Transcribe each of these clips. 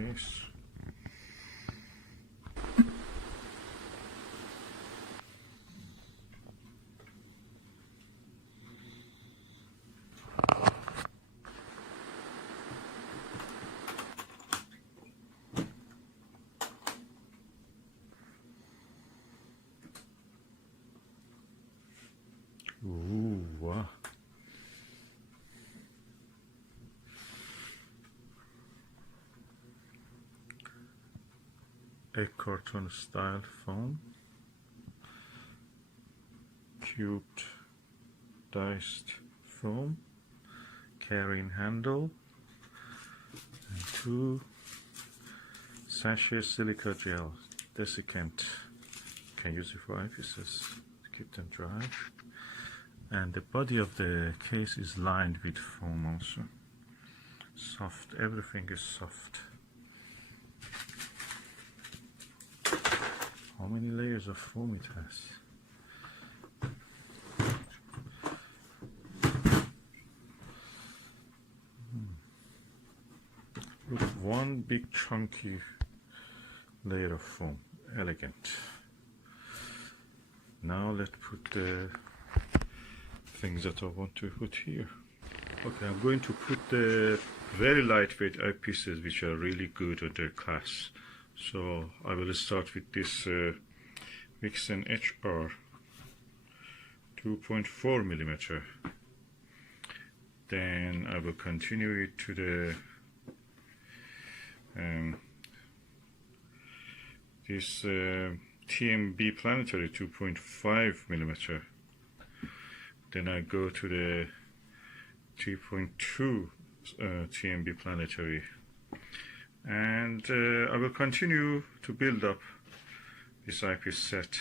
case. Ooh, wow. A carton style foam, cubed diced foam, carrying handle, and 2 sachet silica gel, desiccant. You can use it for eyepieces to keep them dry. And the body of the case is lined with foam also. Soft, everything is soft. How many layers of foam it has? Look, one big chunky layer of foam, elegant. Now let's put the things that I want to put here. Okay, I'm going to put the very lightweight eyepieces which are really good at their class. So I will start with this Vixen HR 2.4 millimeter. Then I will continue it to the this TMB Planetary 2.5 millimeter. Then I go to the 3.2 TMB Planetary, and I will continue to build up this eyepiece set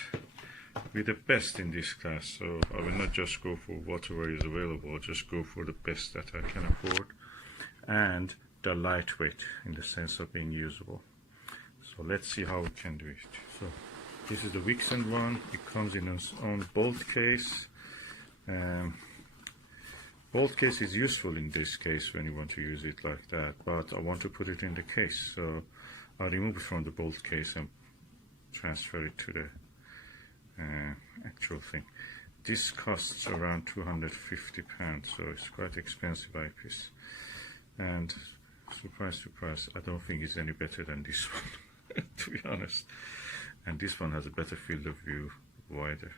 with the best in this class. So I will not just go for whatever is available, I'll just go for the best that I can afford, and the lightweight in the sense of being usable. So let's see how we can do it. So this is the Vixen one. It comes in its own bolt case. Bolt case is useful in this case when you want to use it like that, but I want to put it in the case, so I'll remove it from the bolt case and transfer it to the actual thing. This costs around £250, so it's quite expensive eyepiece, and surprise surprise, I don't think it's any better than this one to be honest, and this one has a better field of view, wider.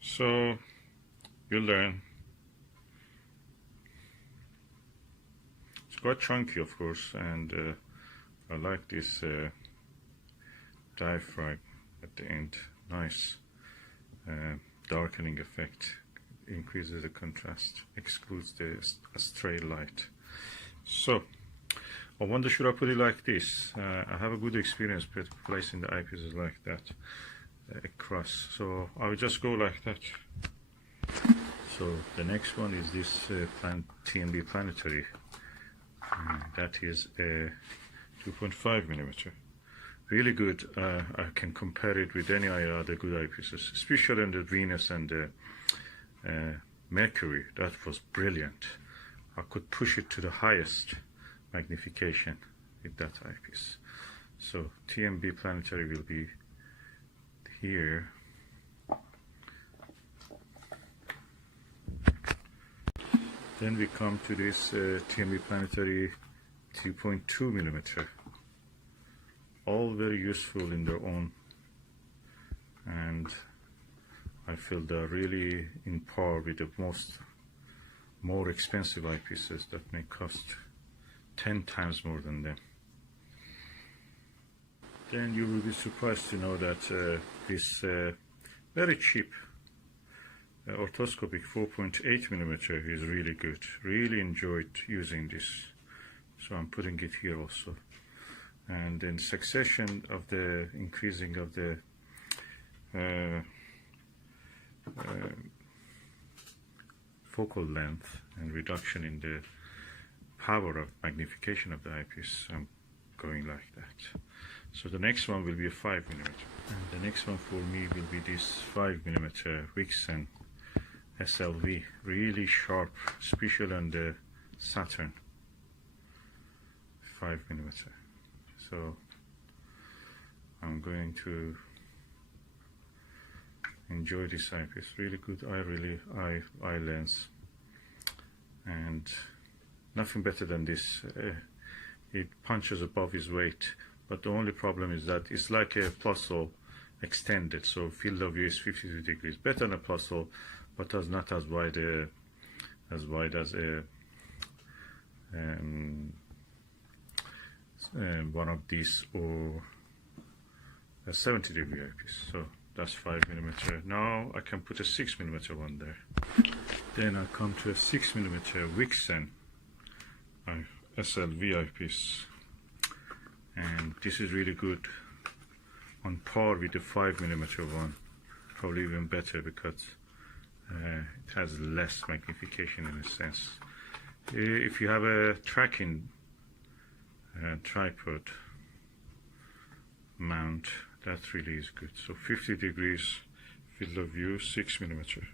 So you'll learn. It's quite chunky, of course, and I like this diaphragm at the end. Nice darkening effect. Increases the contrast, excludes the stray light. So I wonder, should I put it like this? I have a good experience placing the eyepieces like that across, so I will just go like that. So the next one is this TMB Planetary. That is a 2.5 millimeter. Really good. I can compare it with any other good eyepieces, especially on the Venus and the Mercury. That was brilliant. I could push it to the highest magnification with that eyepiece. So TMB Planetary will be here. Then we come to this TMB Planetary 2.2 millimeter. All very useful in their own, and I feel they're really in par with the more expensive eyepieces that may cost 10 times more than them. Then you will be surprised to know that this very cheap orthoscopic 4.8 millimeter is really good. Really enjoyed using this, so I'm putting it here also. And in succession of the increasing of the focal length and reduction in the power of magnification of the eyepiece, I'm going like that. So the next one will be a 5 millimeter, and the next one for me will be this 5 millimeter Vixen SLV, really sharp, especially on the Saturn. 5 millimeter. So I'm going to enjoy this eyepiece. Really good eye lens, and nothing better than this. It punches above his weight, but the only problem is that it's like a plus hole extended, so field of view is 52 degrees, better than a plus hole, but not as wide as a one of these, or a 70-degree eyepiece. So that's 5mm. Now I can put a 6mm one there. Then I come to a 6mm Vixen SLV eyepiece, and this is really good, on par with the 5mm one, probably even better, because it has less magnification in a sense. If you have a tracking tripod mount, that really is good. So 50 degrees field of view, 6mm.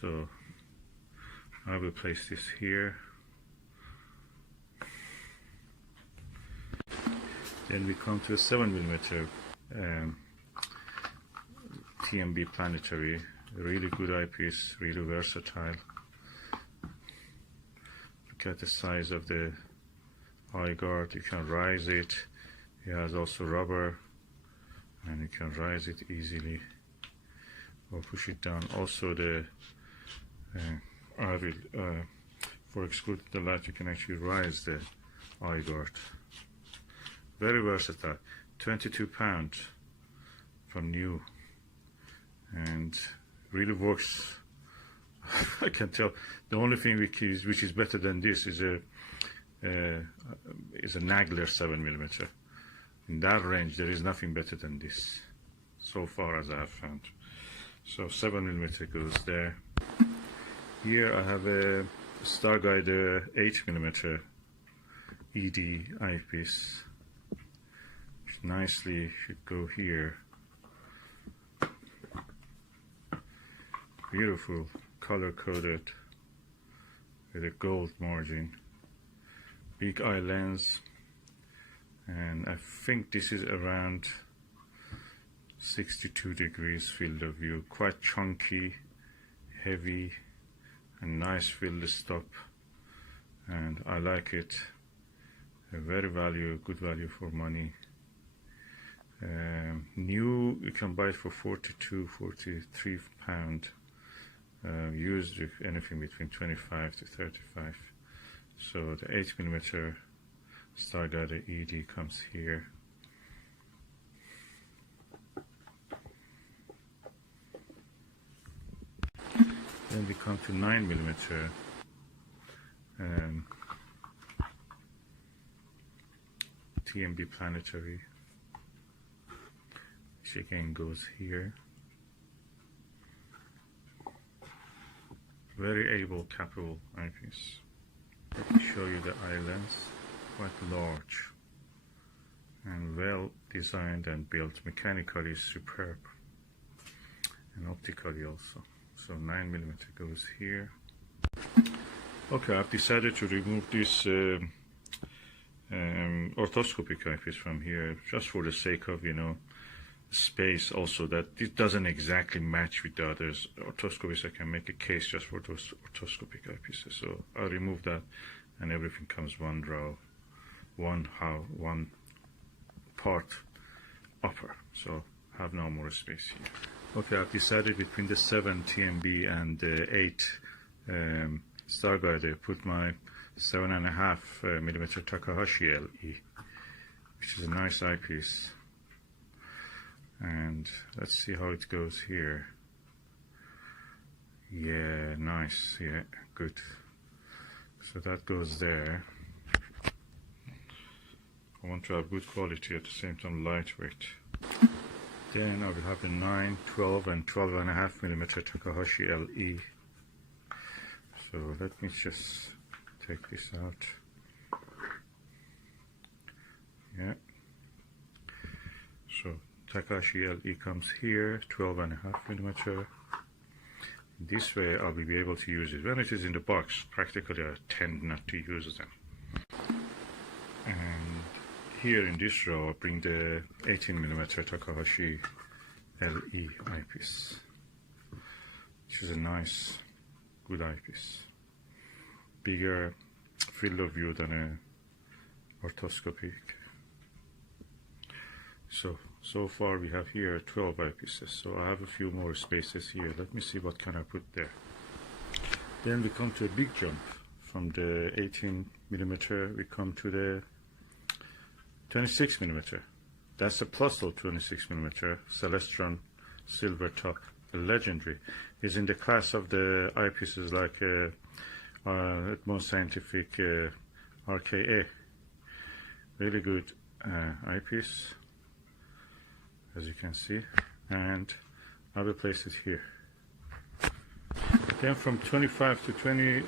So I will place this here. Then we come to a 7mm TMB planetary. Really good eyepiece, really versatile. Look at the size of the eye guard. You can rise it. It has also rubber, and you can rise it easily or push it down. Also the for excluding the light, you can actually rise the eye guard. Very versatile. 22 pounds from new, and really works. I can tell. The only thing which is better than this is a Nagler 7mm. In that range, there is nothing better than this, so far as I have found. So 7mm goes there. Here I have a Starguider 8mm ED eyepiece, which nicely should go here. Beautiful, color coded with a gold margin. Big eye lens, and I think this is around 62 degrees field of view. Quite chunky, heavy, and nice field stop, and I like it. A very good value for money. New, you can buy it for 43 pound. Used with anything between 25 to 35. So the 8mm Starguider ED comes here. Then we come to 9mm TMB planetary, which again goes here. Very able, capable eyepiece. Let me show you the eye lens. Quite large and well designed and built. Mechanically superb, and optically also. So 9mm goes here. Okay, I've decided to remove this orthoscopic eyepiece from here, just for the sake of, space. Also, that it doesn't exactly match with the others orthoscopics. I can make a case just for those orthoscopic eyepieces. So I'll remove that, and everything comes one row, one part upper. So have no more space here. Okay, I've decided between the 7 TMB and the 8 Starguider. Put my 7.5mm Takahashi LE, which is a nice eyepiece. And let's see how it goes here. Yeah, nice. Yeah, good. So that goes there. I want to have good quality at the same time, lightweight. Then I will have the 9, 12 and 12.5mm Takahashi LE. So let me just take this out. Yeah. So Takahashi LE comes here, 12.5mm. This way I'll be able to use it. When it is in the box, practically I tend not to use them. And here in this row, I'll bring the 18mm Takahashi LE eyepiece, which is a nice, good eyepiece. Bigger field of view than a orthoscopic. So far we have here 12 eyepieces, so I have a few more spaces here. Let me see what can I put there. Then we come to a big jump. From the 18mm we come to the 26mm. That's a plus of 26mm Celestron silver top, a legendary. Is in the class of the eyepieces like Atmos Scientific RKA. Really good eyepiece, as you can see, and I will place it here. Then from 25 to 20,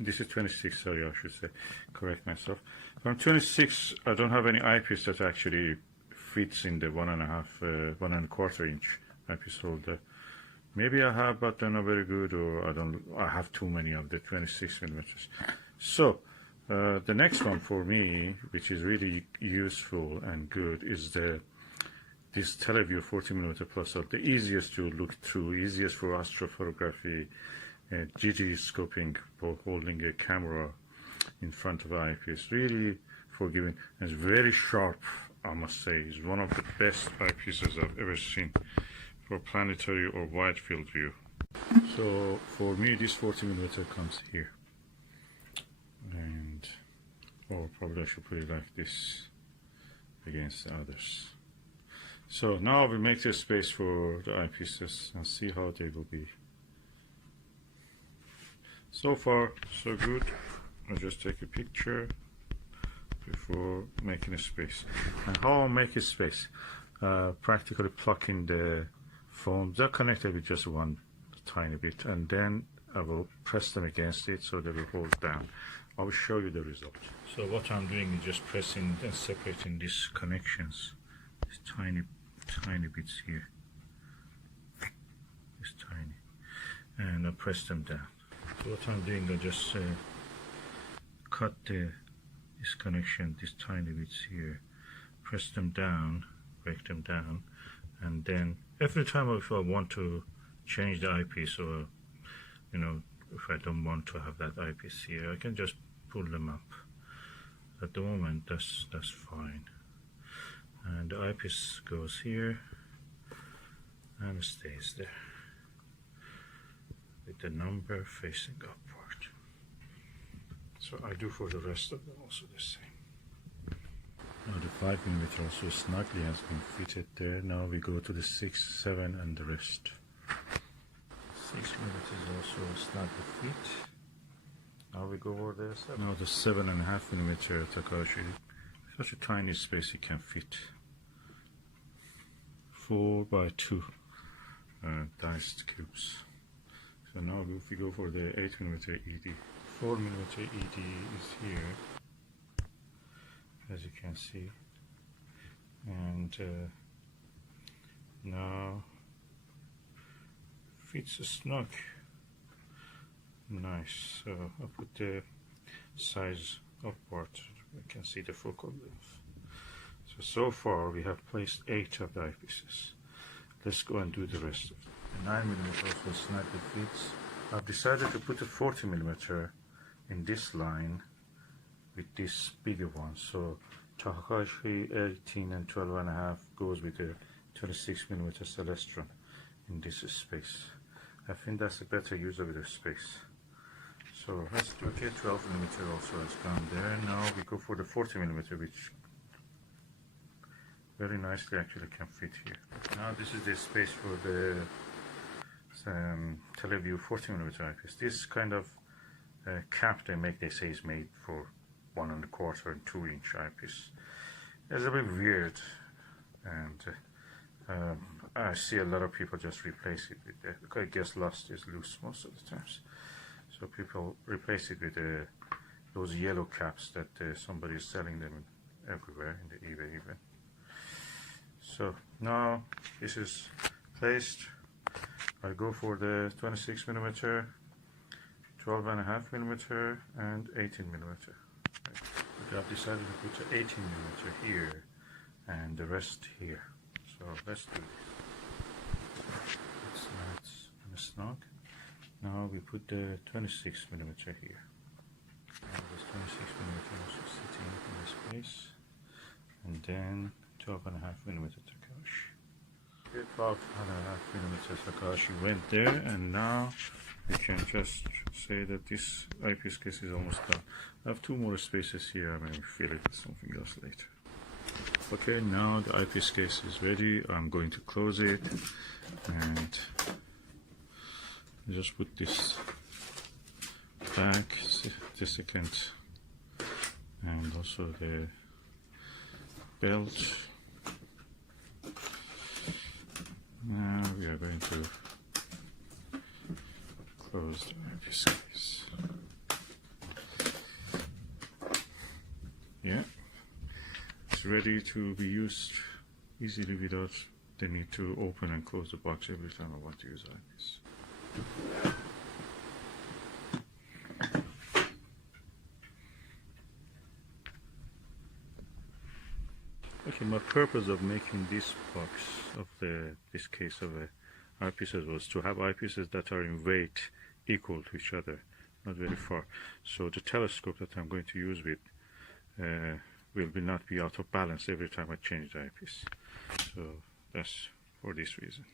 this is 26, sorry, I should say, correct myself. From 26, I don't have any eyepiece that actually fits in the 1.25 inch eyepiece holder. Maybe I have, but they're not very good, or I have too many of the 26mm. So, the next one for me, which is really useful and good, is this Teleview 40mm plus, the easiest to look through, easiest for astrophotography, GG scoping, for holding a camera in front of an eyepiece. Really forgiving, and it's very sharp, I must say. It's one of the best eyepieces I've ever seen for planetary or wide field view. So for me, this 40mm comes here, and or probably I should put it like this against the others. So now we make the space for the eyepieces and see how they will be. So far, so good. I'll just take a picture before making a space. And how I'll make a space? Practically plucking the foams. They're connected with just one tiny bit, and then I will press them against it so they will hold down. I will show you the result. So what I'm doing is just pressing and separating these connections, these tiny bits here, this tiny, and I press them down. So what I'm doing, I just cut this connection, these tiny bits here, press them down, break them down, and then every time if I want to change the eyepiece, or if I don't want to have that eyepiece here, I can just pull them up. At the moment, that's fine. And the eyepiece goes here and stays there with the number facing upward. So I do for the rest of them also the same. Now the 5mm also snugly has been fitted there. Now we go to the 6, 7 and the rest. 6mm is also snugly fit. Now we go over the 7. Now the 7.5mm Takahashi, such a tiny space it can fit. 4 by 2 diced cubes. So now if we go for the 8mm ED, 4mm ED is here, as you can see, and now fits snug. Nice. So I'll put the size upward. You can see the focal length. So far we have placed 8 of the eyepieces. Let's go and do the rest of it. The 9mm also snugly fits. I've decided to put a 40mm in this line with this bigger one. So Takahashi 18 and 12.5 goes with the 26mm Celestron in this space. I think that's a better use of the space. So let's do it. 12mm also has gone there. Now we go for the 40mm, which very nicely actually can fit here. Now this is the space for the Teleview 40mm eyepiece. This kind of cap they make, they say, is made for 1.25 and 2 inch eyepiece. It's a bit weird, and I see a lot of people just replace it with the, I guess lust is loose most of the times. So people replace it with those yellow caps that somebody is selling them everywhere in the eBay even. So now this is placed. I go for the 26mm, 12.5mm and 18mm. But I've decided to put an 18mm here and the rest here. So let's do this. It's nice and snug. Now we put the 26mm here. Now this 26mm also sitting in this place. And then 12.5mm Takashi. About 1.5mm Takashi went there, and now we can just say that this eyepiece case is almost done. I have 2 more spaces here. I may fill it with something else later. Okay, now the eyepiece case is ready. I'm going to close it and just put this back, the second, and also the belt. Now we are going to close the eyepiece case. Yeah, it's ready to be used easily without the need to open and close the box every time I want to use eyepiece. Okay, my purpose of making this box of this case of eyepieces was to have eyepieces that are in weight equal to each other, not very far. So the telescope that I'm going to use with will not be out of balance every time I change the eyepiece. So that's for this reason.